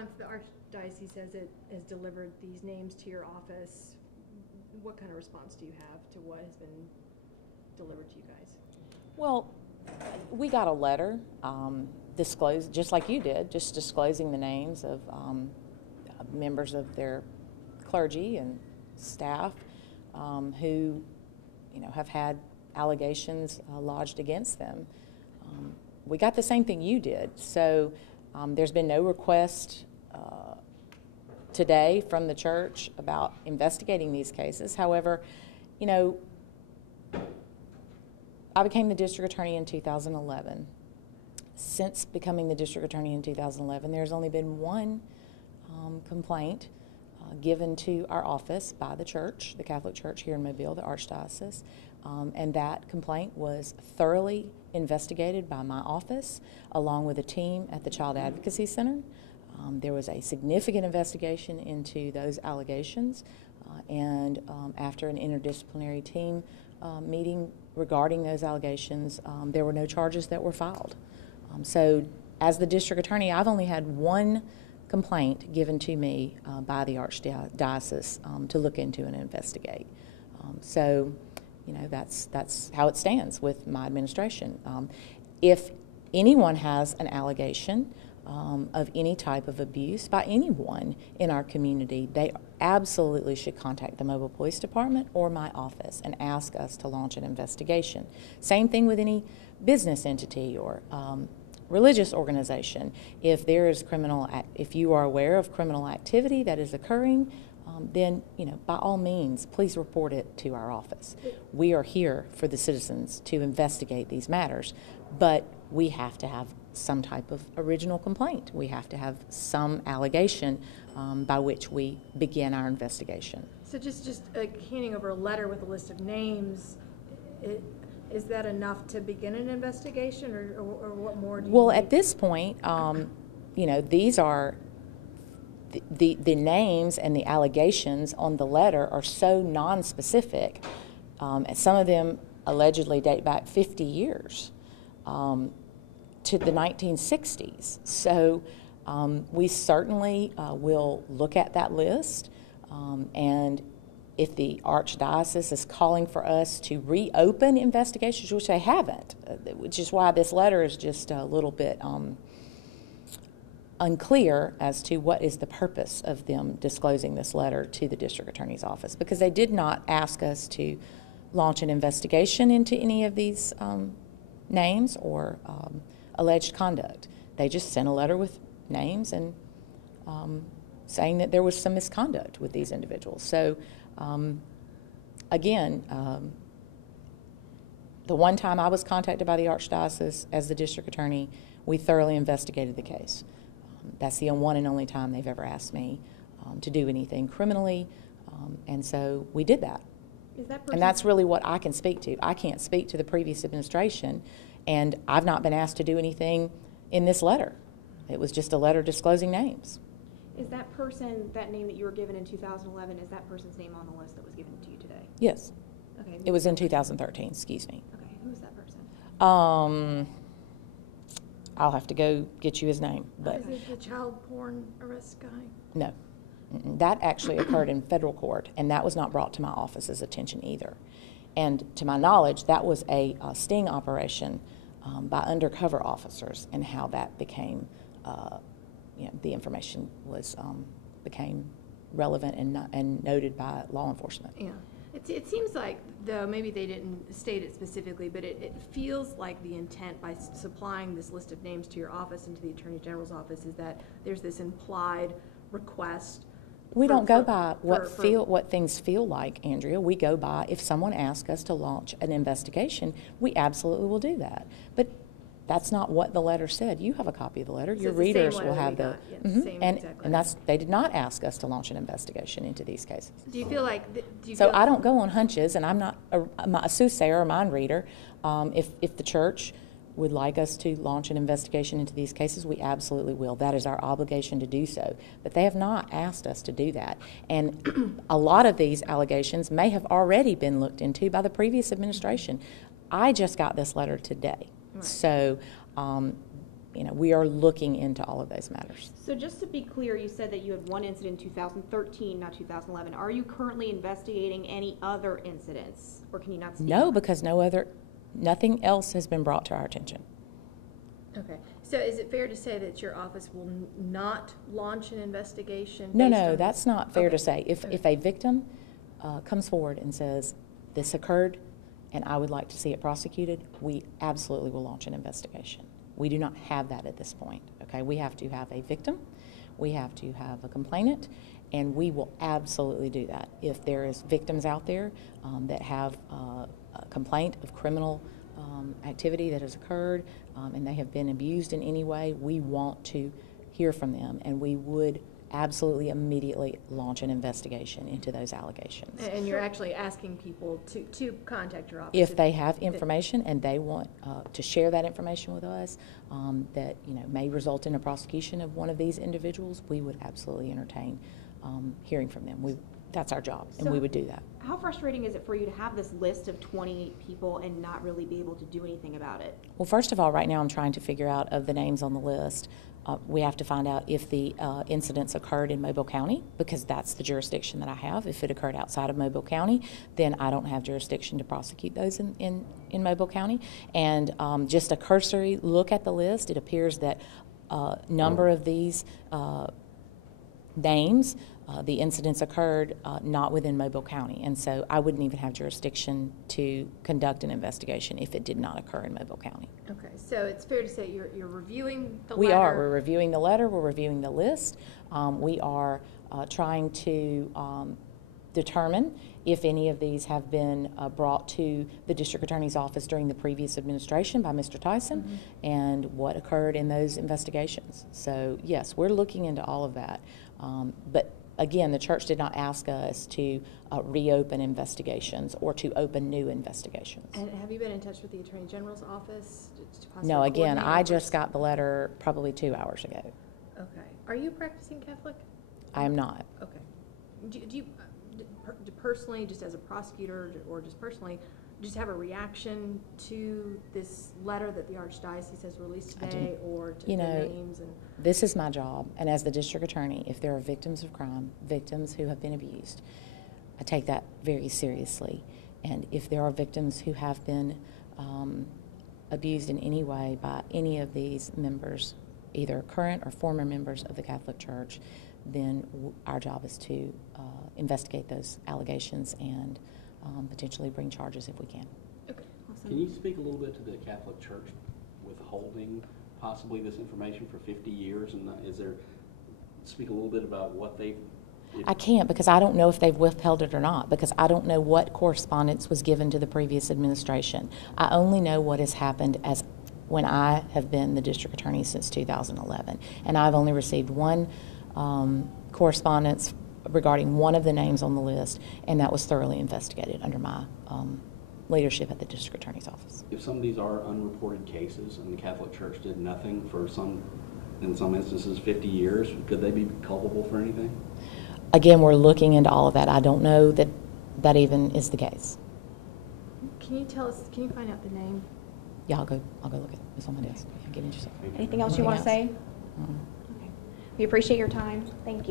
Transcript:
month, the Archdiocese has delivered these names to your office. What kind of response do you have to what has been delivered to you guys? Well, we got a letter just like you did, just disclosing the names of members of their clergy and staff who, have had allegations lodged against them. We got the same thing you did. So there's been no request today from the church about investigating these cases. However, I became the district attorney in 2011. Since becoming the district attorney in 2011, there's only been one complaint given to our office by the church, the Catholic Church here in Mobile, the Archdiocese, and that complaint was thoroughly investigated by my office along with a team at the Child Advocacy Center. There was a significant investigation into those allegations, and after an interdisciplinary team meeting regarding those allegations, there were no charges that were filed. So as the district attorney, I've only had one complaint given to me by the Archdiocese to look into and investigate. So, that's how it stands with my administration. If anyone has an allegation of any type of abuse by anyone in our community, they absolutely should contact the Mobile Police Department or my office and ask us to launch an investigation. Same thing with any business entity or religious organization. If there is if you are aware of criminal activity that is occurring, then by all means, please report it to our office. We are here for the citizens to investigate these matters, but we have to have some type of original complaint. We have to have some allegation by which we begin our investigation. So just handing over a letter with a list of names, is that enough to begin an investigation, or what more do you need? At this point, these are the names and the allegations on the letter are so non-specific. Some of them allegedly date back 50 years to the 1960s. So we certainly will look at that list, and if the Archdiocese is calling for us to reopen investigations, which they haven't, which is why this letter is just a little bit unclear as to what is the purpose of them disclosing this letter to the district attorney's office, because they did not ask us to launch an investigation into any of these names or alleged conduct. They just sent a letter with names and saying that there was some misconduct with these individuals. So again, the one time I was contacted by the Archdiocese as the district attorney, we thoroughly investigated the case. That's the one and only time they've ever asked me to do anything criminally, and so we did that. And that's really what I can speak to. I can't speak to the previous administration, and I've not been asked to do anything in this letter. It was just a letter disclosing names. Is that person, that name that you were given in 2011, is that person's name on the list that was given to you today? Yes. Okay. It was in 2013, excuse me. Okay, who is that person? I'll have to go get you his name. But is it the child porn arrest guy? No. That actually occurred in federal court, and that was not brought to my office's attention either. And to my knowledge, that was a sting operation by undercover officers, and how that became, the information was became relevant and noted by law enforcement. Yeah. It seems like, though maybe they didn't state it specifically, but it feels like the intent by supplying this list of names to your office and to the Attorney General's office is that there's this implied request. We don't go by what things feel like, Andrea. We go by, if someone asks us to launch an investigation, we absolutely will do that. But that's not what the letter said. You have a copy of the letter. So your readers will have the same exact and they did not ask us to launch an investigation into these cases. Do you feel like? I don't go on hunches, and I'm not a soothsayer or a mind reader. If the church would like us to launch an investigation into these cases, we absolutely will. That is our obligation to do so. But they have not asked us to do that. And a lot of these allegations may have already been looked into by the previous administration. I just got this letter today. Right. So we are looking into all of those matters. So just to be clear, you said that you had one incident in 2013, not 2011. Are you currently investigating any other incidents, or can you not speak? No, because nothing else has been brought to our attention. Okay, so is it fair to say that your office will not launch an investigation? No, based no, on that's this? not fair Okay. to say. If a victim comes forward and says, this occurred and I would like to see it prosecuted, we absolutely will launch an investigation. We do not have that at this point, okay? We have to have a victim, we have to have a complainant, and we will absolutely do that. If there is victims out there that have a complaint of criminal activity that has occurred and they have been abused in any way, we want to hear from them, and we would absolutely immediately launch an investigation into those allegations. And you're actually asking people to contact your office? If they have information and they want to share that information with us that may result in a prosecution of one of these individuals, we would absolutely entertain hearing from them. That's our job, and we would do that. How frustrating is it for you to have this list of 28 people and not really be able to do anything about it? Well, first of all, right now I'm trying to figure out, of the names on the list, we have to find out if the incidents occurred in Mobile County, because that's the jurisdiction that I have. If it occurred outside of Mobile County, then I don't have jurisdiction to prosecute those in Mobile County. And just a cursory look at the list, it appears that a number of these names, the incidents occurred not within Mobile County, and so I wouldn't even have jurisdiction to conduct an investigation if it did not occur in Mobile County. Okay, so it's fair to say you're reviewing the We letter? are. We're reviewing the letter. We're reviewing the list. We are trying to determine if any of these have been brought to the district attorney's office during the previous administration by Mr. Tyson, and what occurred in those investigations. So yes, we're looking into all of that. But again, the church did not ask us to reopen investigations or to open new investigations. And have you been in touch with the Attorney General's office to possibly No, again, coordinate I efforts? just got the letter probably 2 hours ago. Okay. Are you a practicing Catholic? I am not. Okay. Do you personally, just as a prosecutor or just personally, just have a reaction to this letter that the Archdiocese has released I do. today, or to You the know, names? And This is my job, and as the district attorney, if there are victims of crime, victims who have been abused, I take that very seriously. And if there are victims who have been abused in any way by any of these members, either current or former members of the Catholic Church, then our job is to investigate those allegations and potentially bring charges if we can. okay, awesome. Can you speak a little bit to the Catholic Church withholding possibly this information for 50 years? And speak a little bit about what they've... I can't, because I don't know if they've withheld it or not, because I don't know what correspondence was given to the previous administration. I only know what has happened as when I have been the district attorney since 2011. And I've only received one correspondence regarding one of the names on the list, and that was thoroughly investigated under my leadership at the district attorney's office. If some of these are unreported cases and the Catholic Church did nothing for in some instances, 50 years, could they be culpable for anything? Again, we're looking into all of that. I don't know that that even is the case. Can you find out the name? Yeah, I'll go look at it. It's on my desk. Yeah, give me just a second. Anything else you want to Anything say? else? Okay. We appreciate your time. Thank you.